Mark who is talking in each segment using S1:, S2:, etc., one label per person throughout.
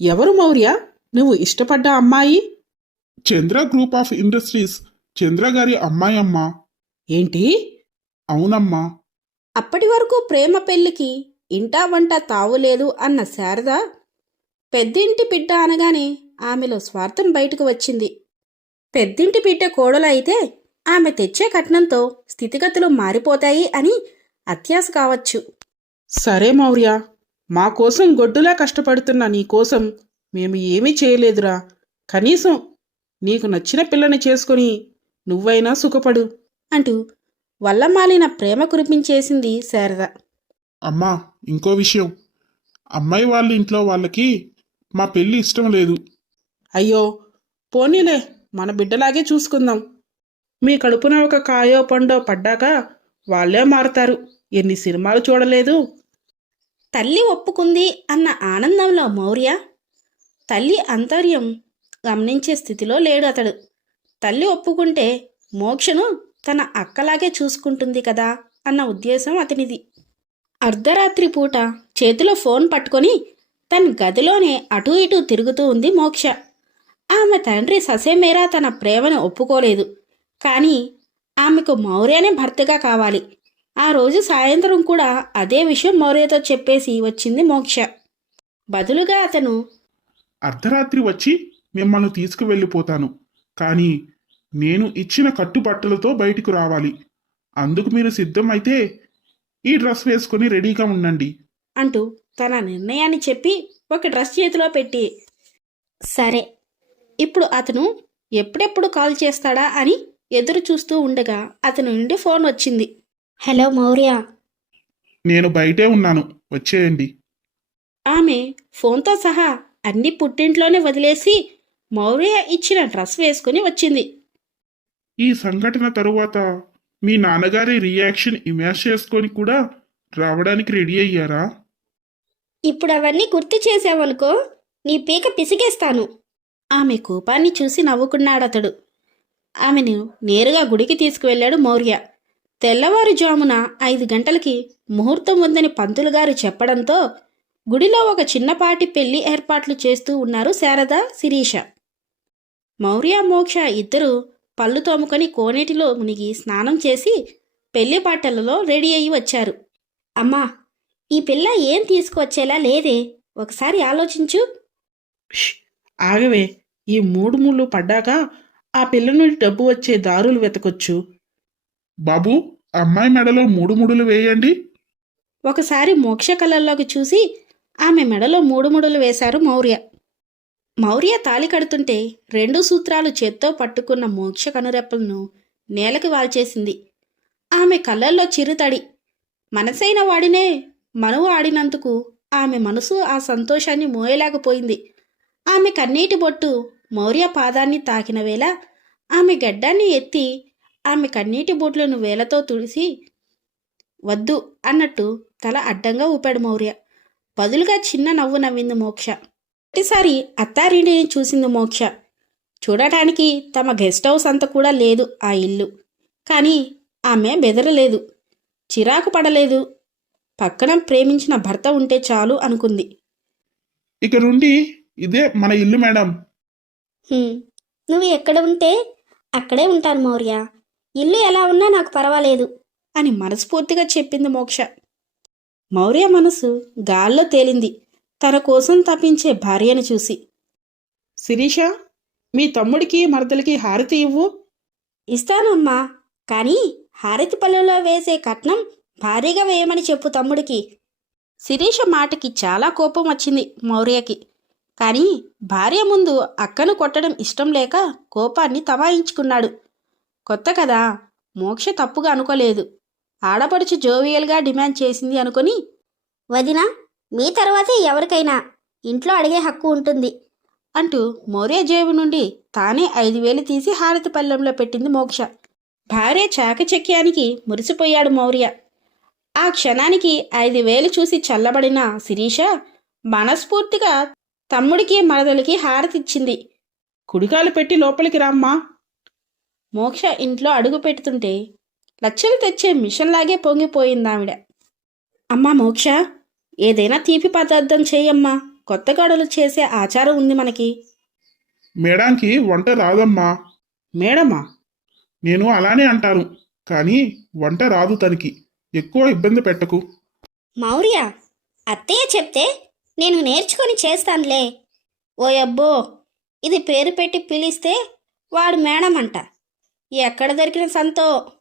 S1: ఎవరు మౌర్య? నువ్వు ఇష్టపడ్డ అమ్మాయి?
S2: Chandra group of industries. Chandra గారి అమ్మాయి అమ్మా
S1: ఏంటి?
S2: అవునమ్మా.
S3: అప్పటి వరకు ప్రేమ పెళ్ళికి ఇంటా వంట తావులేదు అన్న శారద పెద్దింటి బిడ్డ అనగానే ఆమెలో స్వార్థం బయటకు వచ్చింది. పెద్దింటి బిడ్డ కోడలు అయితే ఆమె తెచ్చే కట్నంతో స్థితిగతులు మారిపోతాయి అని అత్యాశ కావచ్చు.
S1: సరే మౌర్య మా కోసం గొడ్డులా కష్టపడుతున్న నీ కోసం మేము ఏమీ చేయలేదురా. కనీసం నీకు నచ్చిన పిల్లని చేసుకొని నువ్వైనా సుఖపడు.
S3: అంటూ వల్లమాలిన ప్రేమ కురిపించేసింది శారద.
S2: అమ్మా ఇంకో విషయం. అమ్మాయి వాళ్ళ ఇంట్లో వాళ్ళకి మా పెళ్ళి ఇష్టం లేదు.
S1: అయ్యో పోనీలే మన బిడ్డలాగే చూసుకుందాం. మీ కడుపున ఒక కాయో పండో పడ్డాక వాళ్ళే మారుతారు. ఎన్ని సినిమాలు చూడలేదు.
S3: తల్లి ఒప్పుకుంది అన్న ఆనందంలో మౌర్య తల్లి అంతర్యం గమనించే స్థితిలో లేడు అతడు. తల్లి ఒప్పుకుంటే మోక్షను తన అక్కలాగే చూసుకుంటుంది కదా అన్న ఉద్దేశం అతనిది. అర్ధరాత్రి పూట చేతిలో ఫోన్ పట్టుకొని తన గదిలోనే అటూ ఇటూ తిరుగుతూ ఉంది మోక్ష. ఆమె తండ్రి ససేమేరా తన ప్రేమను ఒప్పుకోలేదు. కానీ ఆమెకు మౌర్యనే భర్తగా కావాలి. ఆ రోజు సాయంత్రం కూడా అదే విషయం మౌర్యతో చెప్పేసి వచ్చింది మోక్ష. బదులుగా అతను
S2: అర్ధరాత్రి వచ్చి మిమ్మల్ని తీసుకువెళ్ళిపోతాను. కానీ నేను ఇచ్చిన కట్టుబట్టలతో బయటికి రావాలి. అందుకు మీరు సిద్ధం అయితే ఈ డ్రెస్ వేసుకొని రెడీగా ఉండండి.
S3: అంటూ తన నిర్ణయాన్ని చెప్పి ఒక డ్రెస్ చేతిలో పెట్టి సరే ఇప్పుడు అతను ఎప్పుడెప్పుడు కాల్ చేస్తాడా? అని ఎదురు చూస్తూ ఉండగా అతని నుండి ఫోన్ వచ్చింది. హలో మౌర్య.
S2: నేను బయటే ఉన్నాను. వచ్చేయండి.
S3: ఆమె ఫోన్తో సహా అన్ని పుట్టింట్లోనే వదిలేసి మౌర్య ఇచ్చిన డ్రెస్ వేసుకుని వచ్చింది.
S2: ఈ సంఘటన తరువాత మీ నాన్నగారి రియాక్షన్ ఇమాజ్ చేసుకొని కూడా రావడానికి రెడీ అయ్యారా?
S3: ఇప్పుడు అవన్నీ గుర్తు చేసావనుకో నీ పీక పిసిగేస్తాను ఆమె కోపాన్ని చూసి నవ్వుకున్నాడతడు. ఆమెను నేరుగా గుడికి తీసుకువెళ్ళాడు మౌర్య. తెల్లవారుజామున ఐదు గంటలకి ముహూర్తం ఉందని పంతులు గారు చెప్పడంతో గుడిలో ఒక చిన్నపాటి పెళ్ళి ఏర్పాట్లు చేస్తూ ఉన్నారు శారద శిరీష. మౌర్య మోక్ష ఇద్దరు పళ్ళు తోముకొని కోనేటిలో మునిగి స్నానం చేసి పెళ్ళి పాటలలో రెడీ అయ్యి వచ్చారు. అమ్మా ఈ పిల్ల ఏం తీసుకువచ్చేలా లేదే. ఒకసారి ఆలోచించు.
S1: ఆగవే. ఈ మూడు ముళ్ళు పడ్డాక ఆ పిల్ల నుండి డబ్బు వచ్చే దారులు వెతకొచ్చు.
S2: బాబు అమ్మాయి మెడలో మూడు ముడులు వేయండి.
S3: ఒకసారి మోక్ష కళల్లోకి చూసి ఆమె మెడలో మూడు ముడులు వేశారు మౌర్య. మౌర్య తాళి కడుతుంటే రెండు సూత్రాలు చేత్తో పట్టుకున్న మోక్ష కనురెప్పలను నేలకు వాల్చేసింది. ఆమె కళ్ళల్లో చిరుతడి. మనసైన వాడినే మనువు ఆడినందుకు ఆమె మనసు ఆ సంతోషాన్ని మోయలేకపోయింది. ఆమె కన్నీటి బొట్టు మౌర్య పాదాన్ని తాకిన వేళ ఆమె గడ్డాన్ని ఎత్తి ఆమె కన్నీటి బొట్లను వేలతో తుడిసి వద్దు అన్నట్టు తల అడ్డంగా ఊపాడు మౌర్య. బదులుగా చిన్న నవ్వు నవ్వింది మోక్ష. ఒకటిసారి అత్తారింటిని చూసింది మోక్ష. చూడటానికి తమ గెస్ట్ హౌస్ అంత కూడా లేదు ఆ ఇల్లు. కానీ ఆమె బెదరలేదు. చిరాకు పడలేదు. పక్కన ప్రేమించిన భర్త ఉంటే చాలు అనుకుంది.
S2: ఇక నుండి ఇదే మన ఇల్లు మేడం.
S4: నువ్వు ఎక్కడ ఉంటే అక్కడే ఉంటాను మౌర్య. ఇల్లు ఎలా ఉన్నా నాకు పర్వాలేదు.
S3: అని మనస్ఫూర్తిగా చెప్పింది మోక్ష. మౌర్య మనసు గాల్లో తేలింది. తన కోసం తప్పించే భార్యను చూసి.
S1: శిరీష మీ తమ్ముడికి మరదలికి హారతి ఇవ్వు.
S4: ఇస్తాను అమ్మా కానీ హారతి పల్లెలో వేసే కట్నం భారీగా వేయమని చెప్పు తమ్ముడికి.
S3: శిరీష మాటకి చాలా కోపం వచ్చింది మౌర్యకి. కానీ భార్య ముందు అక్కను కొట్టడం ఇష్టం లేక కోపాన్ని తమాయించుకున్నాడు. కొత్త కదా. మోక్ష తప్పుగా అనుకోలేదు. ఆడపడుచు జోవియల్గా డిమాండ్ చేసింది అనుకొని
S4: వదినా మీ తర్వాతే ఎవరికైనా ఇంట్లో అడిగే హక్కు ఉంటుంది.
S3: అంటూ మౌర్య జేబు నుండి తానే ఐదు వేలు తీసి హారతి పళ్ళెంలో పెట్టింది మోక్ష. భార్య చాకచక్యానికి మురిసిపోయాడు మౌర్య. ఆ క్షణానికి ఐదు వేలు చూసి చల్లబడిన శిరీష మనస్ఫూర్తిగా తమ్ముడికి మరదలికి హారతిచ్చింది.
S1: కుడికాలు పెట్టి లోపలికి రామ్మా.
S3: మోక్ష ఇంట్లో అడుగు పెడుతుంటే లక్షలు తెచ్చే మిషన్లాగే పొంగిపోయింది ఆవిడ. అమ్మా మోక్ష ఏదైనా తీపి పదార్థం చేయమ్మా. కొత్త గడలు చేసే ఆచారం ఉంది మనకి.
S2: మేడానికి వంట రాదమ్మా.
S1: మేడమా?
S2: నేను అలానే అంటాను కానీ వంట రాదు తనకి. ఎక్కువ ఇబ్బంది పెట్టకు.
S4: మౌర్య అత్తయ్య చెప్తే నేను నేర్చుకొని చేస్తానులే. ఓ అబ్బో ఇది పేరు పెట్టి పిలిస్తే వాడు మేడం అంట ఎక్కడ దొరికిన సంతో?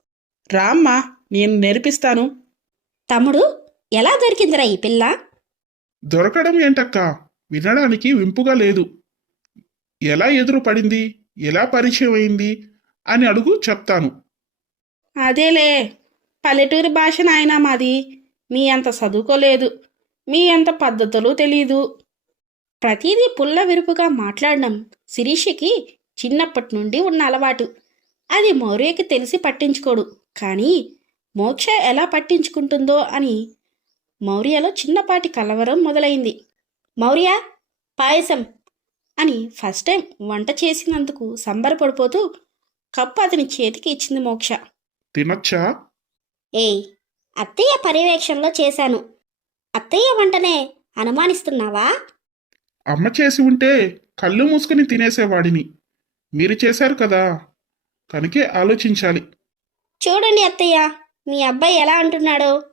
S1: రామ్మా నేను నేర్పిస్తాను.
S4: తమ్ముడు ఎలా దొరికిందిరా ఈ పిల్ల?
S2: దొరకడం ఏంటక్క? వినడానికి వింపుగా లేదు. ఎలా ఎదురు పడింది? ఎలా పరిచయం అయింది? అని అడుగు చెప్తాను.
S3: అదేలే పల్లెటూరి భాష నాయనా మాది. మీ అంత చదువుకోలేదు. మీ అంత పద్ధతులు తెలీదు. ప్రతిదీ పుల్ల విరుపుగా మాట్లాడడం శిరీషకి చిన్నప్పటి నుండి ఉన్న అలవాటు. అది మౌర్యకి తెలిసి పట్టించుకోడు. కానీ మోక్ష ఎలా పట్టించుకుంటుందో అని మౌర్యలో చిన్నపాటి కలవరం మొదలైంది. మౌర్య పాయసం అని ఫస్ట్ టైం వంట చేసినందుకు సంబరపడిపోతూ కప్పు అతని చేతికి ఇచ్చింది మోక్ష.
S2: తినచ్చా?
S4: ఏయ్ అత్తయ్య పర్యవేక్షణలో చేశాను. అత్తయ్య వంటనే అనుమానిస్తున్నావా?
S2: అమ్మ చేసి ఉంటే కళ్ళు మూసుకుని తినేసేవాడిని. మీరు చేశారు కదా. కనుకే ఆలోచించాలి.
S4: చూడండి అత్తయ్య మీ అబ్బాయి ఎలా అంటున్నాడో?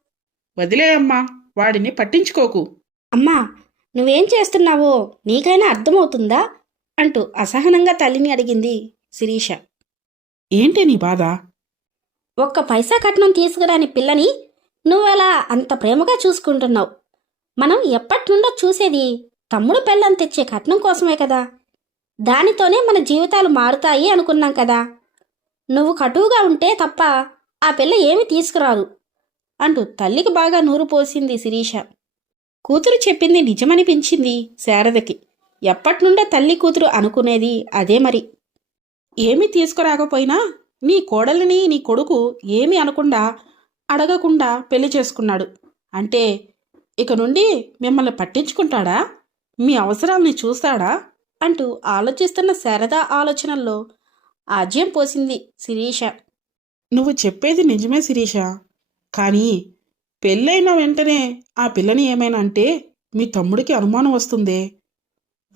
S1: వదిలే అమ్మా వాడిని పట్టించుకోకు.
S4: అమ్మా నువ్వేం చేస్తున్నావో? నీకైనా అర్థమవుతుందా?
S3: అంటూ అసహనంగా తల్లిని అడిగింది శిరీష.
S1: ఏంటి నీ బాధ?
S4: ఒక్క పైసా కట్నం తీసుకురాని పిల్లని నువ్వెలా అంత ప్రేమగా చూసుకుంటున్నావు? మనం ఎప్పటి నుండో చూసేది తమ్ముడు పెళ్ళం తెచ్చే కట్నం కోసమే కదా. దానితోనే మన జీవితాలు మారుతాయి అనుకున్నాం కదా. నువ్వు కటువుగా ఉంటే తప్ప ఆ పిల్ల ఏమి తీసుకురాదు
S3: అంటూ తల్లికి బాగా నూరు పోసింది శిరీష. కూతురు చెప్పింది నిజమనిపించింది శారదకి. ఎప్పటినుండో తల్లి కూతురు అనుకునేది అదే మరి. ఏమీ తీసుకురాకపోయినా నీ కోడలిని నీ కొడుకు ఏమీ అనకుండా అడగకుండా పెళ్ళి చేసుకున్నాడు. అంటే ఇక నుండి మిమ్మల్ని పట్టించుకుంటాడా? మీ అవసరాల్ని చూస్తాడా? అంటూ ఆలోచిస్తున్న శారద ఆలోచనల్లో ఆజ్యం పోసింది శిరీష.
S1: నువ్వు చెప్పేది నిజమే శిరీష. కానీ పెళ్ళైన వెంటనే ఆ పిల్లని ఏమైనా అంటే మీ తమ్ముడికి అనుమానం వస్తుందే.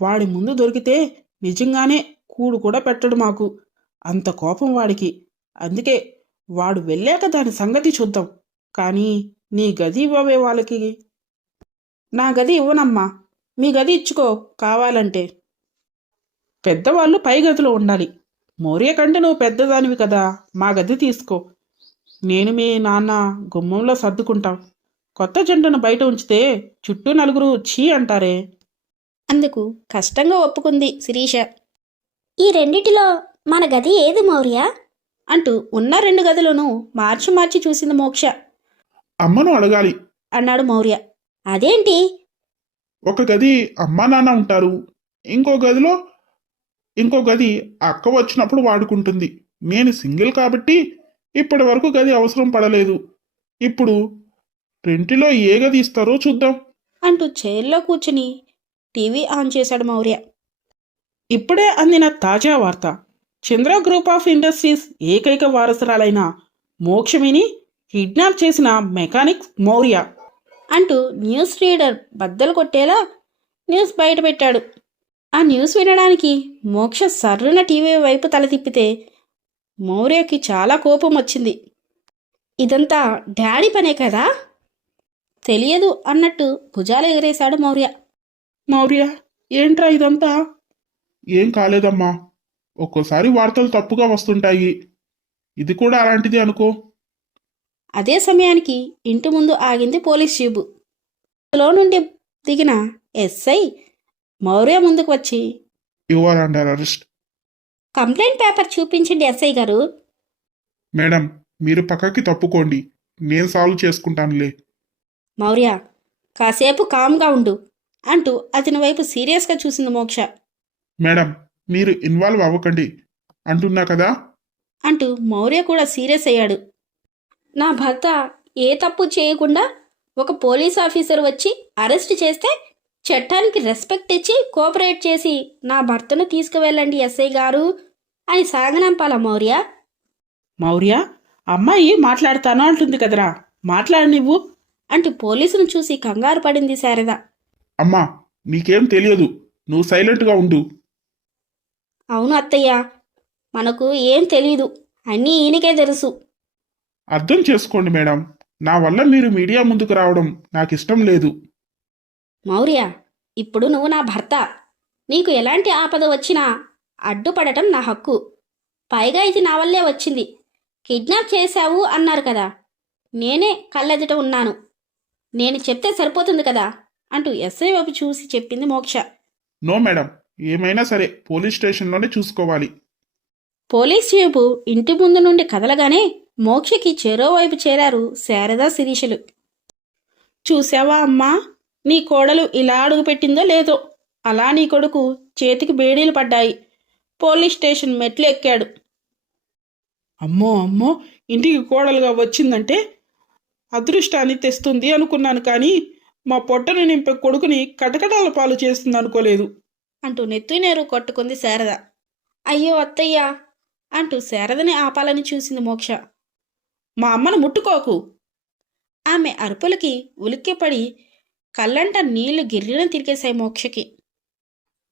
S1: వాడి ముందు దొరికితే నిజంగానే కూడు కూడా పెట్టడు మాకు. అంత కోపం వాడికి. అందుకే వాడు వెళ్ళాక దాని సంగతి చూద్దాం. కానీ నీ గది ఇవ్వవే వాళ్ళకి. నా గది ఇవ్వనమ్మా. మీ గది ఇచ్చుకో కావాలంటే. పెద్దవాళ్ళు పై గదిలో ఉండాలి. మౌర్య కంటే నువ్వు పెద్దదానివి కదా మా గది తీసుకో. నేను మీ నాన్న గుమ్మంలో సర్దుకుంటాం. కొత్త జంటను బయట ఉంచితే చుట్టూ నలుగురు ఛీ అంటారే.
S3: అందుకు కష్టంగా ఒప్పుకుంది శిరీష.
S4: ఈ రెండిటిలో మన గది ఏది మౌర్య?
S3: అంటూ ఉన్న రెండు గదులను మార్చి మార్చి చూసింది మోక్ష.
S2: అమ్మను అడగాలి.
S3: అన్నాడు మౌర్య.
S4: అదేంటి?
S2: ఒక గది అమ్మా నాన్న ఉంటారు. ఇంకో గదిలో ఇంకో గది అక్క వచ్చినప్పుడు వాడుకుంటుంది. నేను సింగిల్ కాబట్టి ఇప్పటి వరకు గది అవసరం పడలేదు. ఇప్పుడు రెంటిలో ఏ గది ఇస్తారో చూద్దాం.
S3: అంటూ చైర్లో కూర్చుని టీవీ ఆన్ చేశాడు మౌర్య.
S1: ఇప్పుడే అందిన తాజా వార్త. చంద్ర గ్రూప్ ఆఫ్ ఇండస్ట్రీస్ ఏకైక వారసురాలైన మోక్షమిని కిడ్నాప్ చేసిన మెకానిక్ మౌర్య.
S3: అంటూ న్యూస్ రీడర్ బద్దలు కొట్టేలా న్యూస్ బయట పెట్టాడు ఆ న్యూస్ వినడానికి మోక్ష సర్రున టీవీ వైపు తల తిప్పితే మౌర్యకి చాలా కోపం వచ్చింది. ఇదంతా డాడీ పనే కదా? తెలియదు అన్నట్టు భుజాలు ఎగరేశాడు మౌర్య.
S1: మౌర్య ఏంట్రా ఇదంతా?
S2: ఏం కాలేదమ్మా. ఒక్కోసారి వార్తలు తప్పుగా వస్తుంటాయి. ఇది కూడా అలాంటిది అనుకో.
S3: అదే సమయానికి ఇంటి ముందు ఆగింది పోలీస్ జీబు. లో నుండి దిగిన ఎస్ఐ మౌర్య ముందుకు వచ్చి.
S2: You are under arrest
S4: complaint paper చూపించండి ఎస్ఐ గారు.
S2: మేడం మీరు పక్కకి తప్పుకోండి. నేను సాల్వ్ చేసుకుంటానులే.
S3: మౌర్య కాసేపు కామ్గా ఉండు అంటూ అతని వైపు సీరియస్గా చూసింది మోక్ష.
S2: మేడం మీరు ఇన్వాల్వ్ అవ్వకండి అంటున్నా కదా?
S3: అంటూ మౌర్య కూడా సీరియస్ అయ్యాడు.
S4: నా భర్త ఏ తప్పు చేయకుండా ఒక పోలీస్ ఆఫీసర్ వచ్చి అరెస్ట్ చేస్తే చట్టానికి రెస్పెక్ట్ ఇచ్చి కోఆపరేట్ చేసి నా భర్తను తీసుకువెళ్ళండి ఎస్ఐ గారు అని సాగనంపాల మౌర్య.
S1: మౌర్య అమ్మాయి మాట్లాడతాను అంటుంది కదరా. మాట్లాడు నువ్వు.
S3: అంటూ పోలీసును చూసి కంగారు పడింది శారద.
S2: అమ్మా నీకేం తెలియదు. నువ్వు సైలెంట్గా ఉండు.
S4: అవును అత్తయ్య మనకు ఏం తెలీదు. అన్నీ ఈయనకే తెలుసు.
S2: అర్థం చేసుకోండి మేడం. నా వల్ల మీరు మీడియా ముందుకు రావడం నాకు ఇష్టం లేదు.
S4: మౌర్య ఇప్పుడు నువ్వు నా భర్త. నీకు ఎలాంటి ఆపద వచ్చినా అడ్డుపడటం నా హక్కు. పైగా ఇది నా వల్లే వచ్చింది. కిడ్నాప్ చేశావు అన్నారు కదా. నేనే కళ్ళెదుట ఉన్నాను. నేను చెప్తే సరిపోతుంది కదా? అంటూ ఎస్ఐ వైపు చూసి చెప్పింది మోక్ష.
S2: నో మేడం ఏమైనా సరే పోలీస్ స్టేషన్లోనే చూసుకోవాలి.
S3: పోలీస్ జీపు ఇంటి ముందు నుండి కదలగానే మోక్షకి చెరోవైపు చేరారు శారదా శిరీషలు. చూసావా అమ్మా? నీ కోడలు ఇలా అడుగుపెట్టిందో లేదో అలా నీ కొడుకు చేతికి బేడీలు పడ్డాయి. పోలీస్ స్టేషన్ మెట్లు ఎక్కాడు అమ్మో అమ్మో ఇంటికి కోడలుగా వచ్చిందంటే అదృష్టాన్ని తెస్తుంది అనుకున్నాను కానీ మా పొట్టను నింపే కొడుకుని కటకటాల పాలు చేస్తుంది అనుకోలేదు. అంటూ నెత్తునేరు కొట్టుకుంది శారద. అయ్యో అత్తయ్య అంటూ శారదని ఆపాలని చూసింది మోక్ష. మా అమ్మను ముట్టుకోకు. ఆమె అరుపులకి ఉలిక్కిపడి కళ్ళంట నీళ్ళు గిర్రిన తిరిగేశాయి మోక్షకి.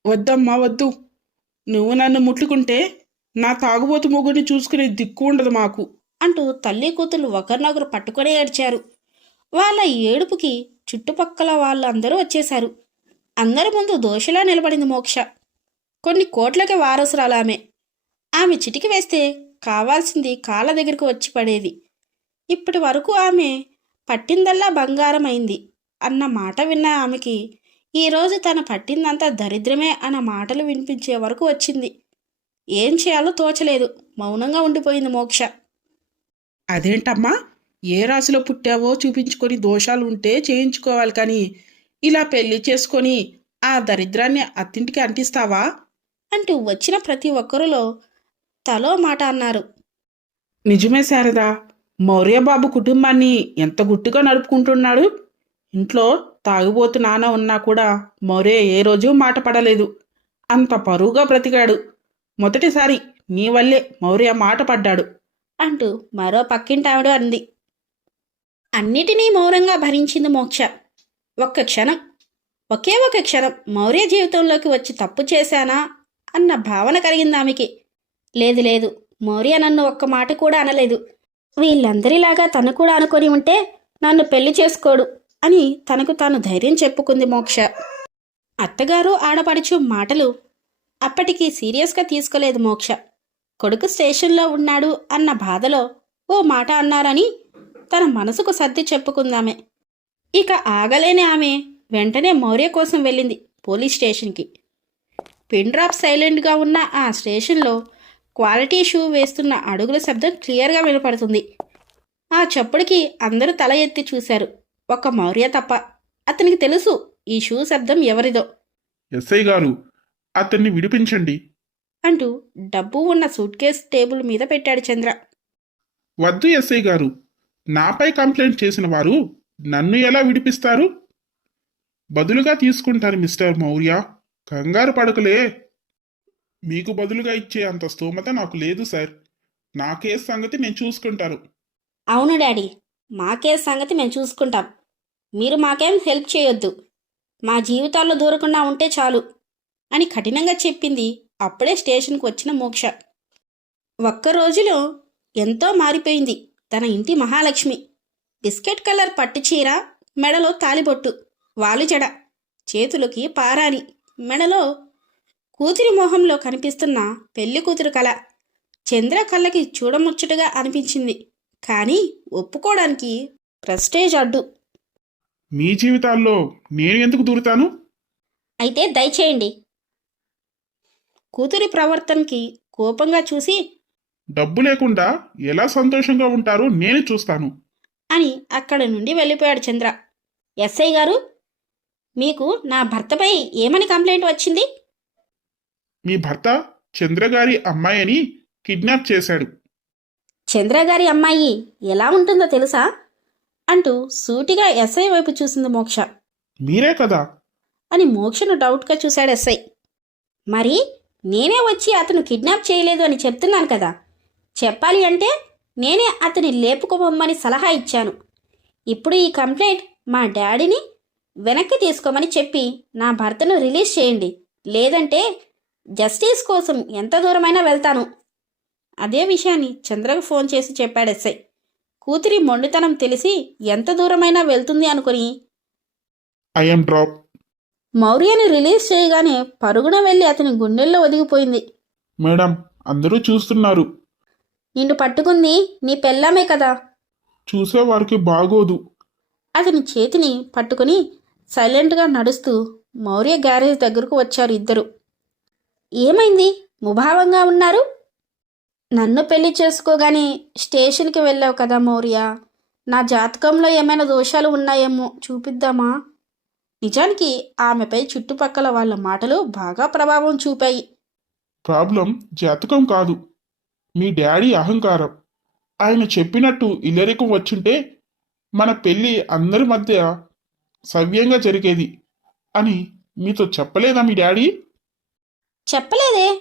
S3: వద్దమ్మా వద్దు. నువ్వు నన్ను ముట్టుకుంటే నా తాగుబోతు మొగుడిని చూసుకునే దిక్కు ఉండదు మాకు. అంటూ తల్లి కూతుళ్ళు ఒకరినొకరు పట్టుకొని ఏడ్చారు. వాళ్ళ ఏడుపుకి చుట్టుపక్కల వాళ్ళందరూ వచ్చేశారు. అందరి ముందు దోషిలా నిలబడింది మోక్ష. కొన్ని కోట్లకి వారసురాలు ఆమె ఆమె చిటికి వేస్తే కావాల్సింది కాళ్ళ దగ్గరకు వచ్చి పడేది. ఇప్పటి వరకు ఆమె పట్టిందల్లా బంగారం అయింది అన్న మాట విన్న ఆమెకి ఈరోజు తన పట్టిందంతా దరిద్రమే అన్న మాటలు వినిపించే వరకు వచ్చింది. ఏం చేయాలో తోచలేదు. మౌనంగా ఉండిపోయింది మోక్ష. అదేంటమ్మా? ఏ రాశిలో పుట్టావో చూపించుకొని దోషాలు ఉంటే చేయించుకోవాలి కానీ ఇలా పెళ్ళి చేసుకొని ఆ దరిద్రాన్ని అత్తింటికి అంటిస్తావా? అంటూ వచ్చిన ప్రతి ఒక్కరిలో తలో మాట అన్నారు. నిజమే శారదా. మౌర్య బాబు కుటుంబాన్ని ఎంత గుట్టుగా నడుపుకుంటున్నాడు? ఇంట్లో తాగుబోతు నాన్న ఉన్నా కూడా మౌర్య ఏ రోజు మాట పడలేదు. అంత పరువుగా బ్రతికాడు. మొదటిసారి నీ వల్లే మౌర్య మాట పడ్డాడు అంటూ మరో పక్కింటావిడ అంది. అన్నిటినీ మౌనంగా భరించింది మోక్ష. ఒక్క క్షణం. ఒకే ఒక క్షణం మౌర్య జీవితంలోకి వచ్చి తప్పు చేశానా అన్న భావన కలిగింది ఆమెకి. లేదు లేదు. మౌర్య నన్ను ఒక్క మాట కూడా అనలేదు. వీళ్ళందరిలాగా తను కూడా అనుకొని ఉంటే నన్ను పెళ్ళి చేసుకోడు. అని తనకు తాను ధైర్యం చెప్పుకుంది మోక్ష. అత్తగారు ఆడపడుచు మాటలు అప్పటికి సీరియస్గా తీసుకోలేదు మోక్ష. కొడుకు స్టేషన్లో ఉన్నాడు అన్న బాధలో ఓ మాట అన్నారని తన మనసుకు సర్ది చెప్పుకుందామె. ఇక ఆగలేని ఆమె వెంటనే మౌర్య కోసం వెళ్ళింది పోలీస్ స్టేషన్కి. పిన్ డ్రాప్ సైలెంట్గా ఉన్న ఆ స్టేషన్లో క్వాలిటీ షూ వేస్తున్న అడుగుల శబ్దం క్లియర్గా వినపడుతుంది. ఆ చప్పుడుకి అందరూ తల ఎత్తి చూశారు. ఒక్క మౌర్య తప్ప అతనికి తెలుసు ఈ షూ శబ్దం ఎవరిదో.
S2: ఎస్ఐ గారు అతన్ని విడిపించండి.
S3: అంటూ డబ్బు ఉన్న సూట్ కేస్ టేబుల్ మీద పెట్టాడు చంద్ర.
S2: వద్దు ఎస్ఐ గారు నాపై కంప్లైంట్ చేసిన వారు నన్ను ఎలా విడిపిస్తారు? బదులుగా తీసుకుంటారు మిస్టర్ మౌర్య కంగారు పడకలే. మీకు బదులుగా ఇచ్చే అంత స్తోమత నాకు లేదు సార్. నా కేసు సంగతి నేను చూసుకుంటాను.
S4: అవును డాడీ మా కేసు సంగతి మేము చూసుకుంటాం. మీరు మాకేం హెల్ప్ చేయొద్దు. మా జీవితాల్లో దూరకుండా ఉంటే చాలు
S3: అని కఠినంగా చెప్పింది అప్పుడే స్టేషన్కి వచ్చిన మోక్ష. ఒక్క రోజులో ఎంతో మారిపోయింది తన ఇంటి మహాలక్ష్మి. బిస్కెట్ కలర్ పట్టు చీర మెడలో తాలిబొట్టు వాలుజడ చేతులకి పారాని మెడలో కూతురి మొహంలో కనిపిస్తున్న పెళ్ళి కూతురు కళ చంద్ర కళ్ళకి చూడముచ్చటగా అనిపించింది. కానీ ఒప్పుకోవడానికి ప్రెస్టేజ్ అడ్డు.
S2: మీ జీవితాల్లో నేను ఎందుకు దూరుతాను?
S4: అయితే దయచేయండి.
S3: కూతురి ప్రవర్తనకి కోపంగా చూసి
S2: డబ్బు లేకుండా ఎలా సంతోషంగా ఉంటారో నేను చూస్తాను.
S3: అని అక్కడి నుండి వెళ్ళిపోయాడు చంద్ర.
S4: ఎస్ఐ గారు మీకు నా భర్తపై ఏమని కంప్లైంట్ వచ్చింది?
S2: మీ భర్త చంద్రగారి అమ్మాయి అని కిడ్నాప్ చేశాడు.
S4: చంద్ర గారి అమ్మాయి ఎలా ఉంటుందో తెలుసా?
S3: అంటూ సూటిగా ఎస్ఐ వైపు చూసింది మోక్ష.
S2: మీరే కదా?
S3: అని మోక్షను డౌట్గా చూశాడు ఎస్ఐ.
S4: మరి నేనే వచ్చి అతను కిడ్నాప్ చేయలేదు అని చెప్తున్నాను కదా. చెప్పాలి అంటే నేనే అతని లేపుకోమని సలహా ఇచ్చాను. ఇప్పుడు ఈ కంప్లైంట్ మా డాడీని వెనక్కి తీసుకోమని చెప్పి నా భర్తను రిలీజ్ చేయండి. లేదంటే జస్టిస్ కోసం ఎంత దూరమైనా వెళ్తాను.
S3: అదే విషయాన్ని చంద్రకు ఫోన్ చేసి చెప్పాడు ఎస్ఐ. కూతురి మొండితనం తెలిసి ఎంత దూరమైనా వెళ్తుంది అనుకుని
S2: ఐఎమ్ డ్రాప్.
S3: మౌర్యని రిలీజ్ చేయగానే పరుగున వెళ్ళి అతని గుండెల్లో ఒదిగిపోయింది.
S2: మేడం అందరూ చూస్తున్నారు.
S4: నిన్ను పట్టుకుంది నీ పెళ్ళామే కదా.
S2: చూసేవారికి బాగోదు.
S3: అతని చేతిని పట్టుకుని సైలెంట్గా నడుస్తూ మౌర్య గ్యారేజ్ దగ్గరకు వచ్చారు ఇద్దరు.
S4: ఏమైంది? ముభావంగా ఉన్నారు? నన్ను పెళ్ళి చేసుకోగానే స్టేషన్కి వెళ్ళావు కదా మౌర్య? నా జాతకంలో ఏమైనా దోషాలు ఉన్నాయేమో చూపిద్దామా?
S3: నిజానికి ఆమెపై చుట్టుపక్కల వాళ్ళ మాటలు బాగా ప్రభావం చూపాయి.
S2: ప్రాబ్లం జాతకం కాదు. మీ డాడీ అహంకారం. ఆయన చెప్పినట్టు ఇల్లరికం వచ్చుంటే మన పెళ్ళి అందరి మధ్య సవ్యంగా జరిగేది అని మీతో చెప్పలేదా మీ డాడీ?
S4: చెప్పలేదే.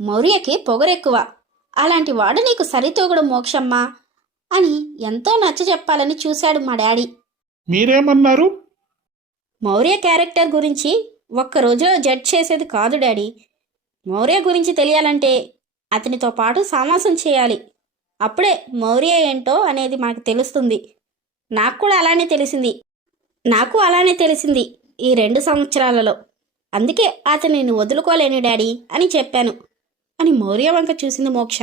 S4: మౌర్యకి పొగరెక్కువ. అలాంటి వాడు నీకు సరితూగడు మోక్షమ్మా అని ఎంతో నచ్చ చెప్పాలని చూశాడు మా డాడీ.
S2: మీరేమన్నారు?
S4: మౌర్య క్యారెక్టర్ గురించి ఒక్క రోజులో జడ్జ్ చేసేది కాదు డాడీ. మౌర్య గురించి తెలియాలంటే అతనితో పాటు సామాసం చేయాలి. అప్పుడే మౌర్య ఏంటో అనేది మనకు తెలుస్తుంది. నాకు కూడా అలానే తెలిసింది. నాకు అలానే తెలిసింది ఈ రెండు సంవత్సరాలలో. అందుకే అతనిని వదులుకోలేను డాడీ అని చెప్పాను.
S3: అని మౌర్య వంక చూసింది మోక్ష.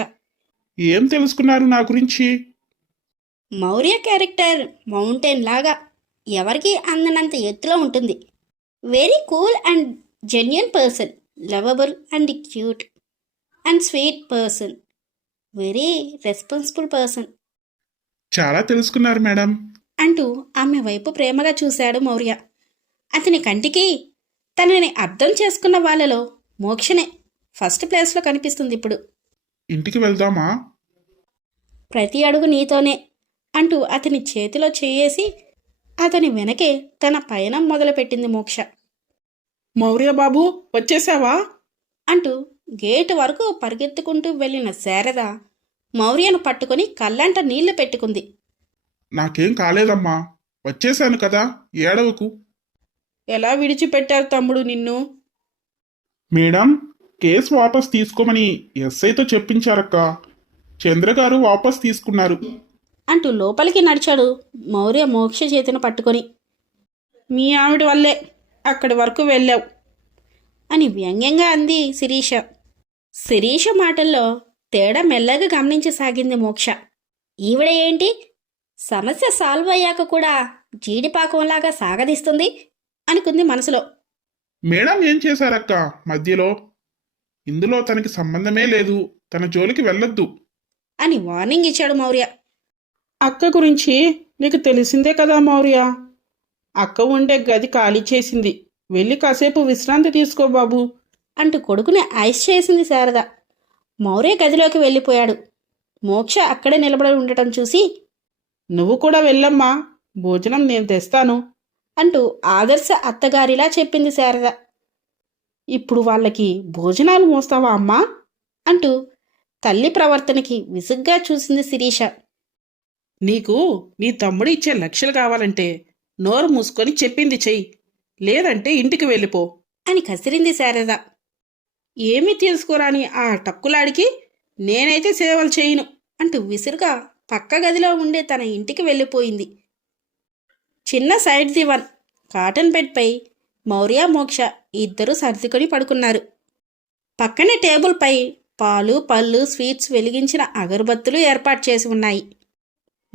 S2: ఏం తెలుసుకున్నారు నా గురించి?
S3: మౌర్య క్యారెక్టర్ మౌంటైన్ లాగా
S4: ఎవరికి అందనంత ఎత్తులో ఉంటుంది. Very cool and genuine person lovable and cute and sweet person very responsible person.
S2: చాలా తెలుసుకున్నారు మేడం.
S3: అంటూ ఆమె వైపు ప్రేమగా చూశాడు మౌర్య. అతని కంటికి తనని అర్థం చేసుకున్న వాళ్ళలో మోక్షనే. ఫస్ట్ ప్లేస్లో కనిపిస్తుంది ఇప్పుడు.
S2: ఇంటికి వెళ్దామా?
S3: ప్రతి అడుగు నీతోనే అంటూ అతని చేతిలో చేయేసి అతని వెనకే తన పయనం మొదలుపెట్టింది మోక్ష. మౌర్య బాబు వచ్చేసావా? అంటూ గేటు వరకు పరిగెత్తుకుంటూ వెళ్ళిన శారద మౌర్యను పట్టుకొని కళ్ళంట నీళ్ళు పెట్టుకుంది.
S2: నాకేం కాలేదమ్మా. వచ్చేసాను కదా ఏడవకు
S1: ఎలా విడిచిపెట్టారు తమ్ముడు నిన్ను?
S2: మేడం కేసు వాపస్ తీసుకోమని ఎస్ఐతో చెప్పించారక్క. చంద్రగారు వాపస్ తీసుకున్నారు.
S3: అంటూ లోపలికి నడిచాడు మౌర్య మోక్ష చేతిని పట్టుకొని.
S1: మీ ఆవిడ వల్లే అక్కడి వరకు వెళ్ళావు
S3: అని వ్యంగ్యంగా అంది శిరీష. శిరీష మాటల్లో తేడా మెల్లగా గమనించసాగింది మోక్ష.
S4: ఈవిడ ఏంటి? సమస్య సాల్వ్ అయ్యాక కూడా జీడిపాకంలాగా సాగదీస్తుంది
S3: అనుకుంది మనసులో.
S2: మేడం ఏం చేశారక్క మధ్యలో? ఇందులో తనకి సంబంధమే లేదు. తన జోలికి వెళ్ళొద్దు.
S3: అని వార్నింగ్ ఇచ్చాడు మౌర్య.
S1: అక్క గురించి నీకు తెలిసిందే కదా మౌర్య. అక్క ఉండే గది ఖాళీ చేసింది. వెళ్ళి కాసేపు విశ్రాంతి తీసుకో బాబు.
S3: అంటూ కొడుకుని ఐస్ చేసింది శారద. మౌర్య గదిలోకి వెళ్ళిపోయాడు. మోక్ష అక్కడే నిలబడి ఉండటం చూసి
S1: నువ్వు కూడా వెళ్ళమ్మా. భోజనం నేను తెస్తాను.
S3: అంటూ ఆదర్శ అత్తగారిలా చెప్పింది శారద.
S1: ఇప్పుడు వాళ్ళకి భోజనాలు మోస్తావా అమ్మా?
S3: అంటూ తల్లి ప్రవర్తనకి విసుగ్గా చూసింది శిరీష.
S1: నీకు నీ తమ్ముడు ఇచ్చే లక్షలు కావాలంటే నోరు మూసుకొని చెప్పింది చెయ్యి. లేదంటే ఇంటికి వెళ్ళిపో.
S3: అని కసిరింది శారద.
S1: ఏమీ తీసుకురాని ఆ టక్కులాడికి నేనైతే సేవలు చేయను
S3: అంటూ విసురుగా పక్క గదిలో ఉండే తన ఇంటికి వెళ్ళిపోయింది. చిన్న సైడ్ దివాన్ కాటన్ బెడ్పై మౌర్య మోక్ష ఇద్దరు సర్దుకొని పడుకున్నారు. పక్కనే టేబుల్పై పాలు పళ్ళు స్వీట్స్ వెలిగించిన అగరబత్తులు ఏర్పాటు చేసి ఉన్నాయి.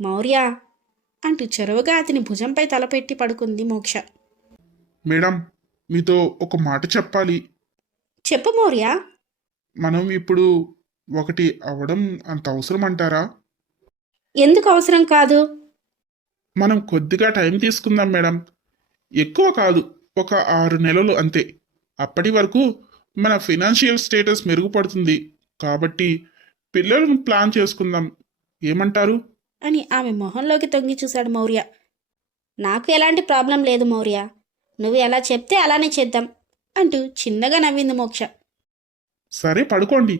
S3: మౌర్య అంటూ చెరువుగా అతని భుజంపై తలపెట్టి పడుకుంది మోక్ష.
S2: మేడం మీతో ఒక మాట చెప్పాలి.
S3: చెప్పు మౌర్య.
S2: మనం ఇప్పుడు ఒకటి అవడం అంత అవసరం అంటారా?
S3: ఎందుకు అవసరం కాదు?
S2: మనం కొద్దిగా టైం తీసుకుందాం మేడం. ఎక్కువ కాదు. ఒక ఆరు నెలలు అంతే. అప్పటి వరకు మన ఫినాన్షియల్ స్టేటస్ మెరుగుపడుతుంది. కాబట్టి పిల్లలను ప్లాన్ చేసుకుందాం. ఏమంటారు?
S3: అని ఆమె మొహంలోకి తొంగి చూశాడు మౌర్య. నాకు ఎలాంటి ప్రాబ్లం లేదు మౌర్య. నువ్వు ఎలా చెప్తే అలానే చేద్దాం అంటూ చిన్నగా నవ్వింది మోక్ష.
S2: సరే పడుకోండి.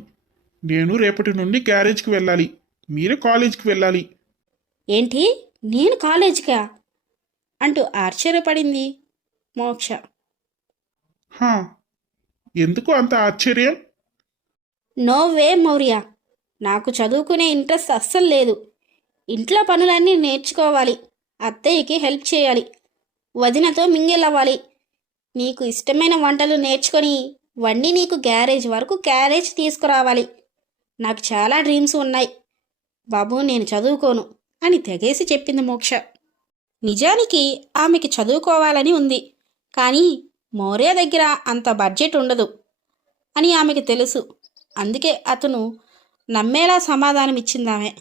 S2: నేను రేపటి నుండి గ్యారేజ్కి వెళ్ళాలి. మీరే కాలేజ్కి వెళ్ళాలి.
S3: ఏంటి? నేను కాలేజ్కా? అంటూ ఆశ్చర్యపడింది మోక్ష.
S2: హా. ఎందుకు అంత ఆశ్చర్యం?
S3: No way Maurya. నాకు చదువుకునే ఇంట్రెస్ట్ అస్సలు లేదు. ఇంట్లో పనులన్నీ నేర్చుకోవాలి. అత్తయ్యకి హెల్ప్ చేయాలి. వదినతో మింగిల్ అవ్వాలి. నీకు ఇష్టమైన వంటలు నేర్చుకొని వండి నీకు గ్యారేజ్ వరకు క్యారేజ్ తీసుకురావాలి. నాకు చాలా డ్రీమ్స్ ఉన్నాయి. బాబు నేను చదువుకోను అని తెగేసి చెప్పింది మోక్ష. నిజానికి ఆమెకి చదువుకోవాలని ఉంది. కానీ మౌర్య దగ్గర అంత బడ్జెట్ ఉండదు అని ఆమెకి తెలుసు. అందుకే అతను నమ్మేలా సమాధానమిచ్చిందామె.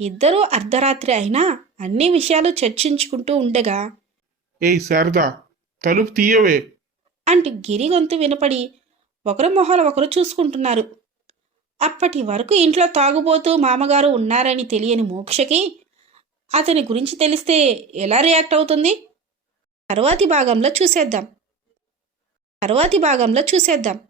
S3: ఇద్దరూ అర్ధరాత్రి అయినా అన్ని విషయాలు చర్చించుకుంటూ ఉండగా
S2: ఏయ్ శారదా తలుపు తీయవే.
S3: అంటూ గిరి గొంతు వినపడి ఒకరి మొహాలు ఒకరు చూసుకుంటున్నారు. అప్పటి వరకు ఇంట్లో తాగుబోతూ మామగారు ఉన్నారని తెలియని మోక్షకి అతని గురించి తెలిస్తే ఎలా రియాక్ట్ అవుతుంది? తరువాతి భాగంలో చూసేద్దాం. తరువాతి భాగంలో చూసేద్దాం.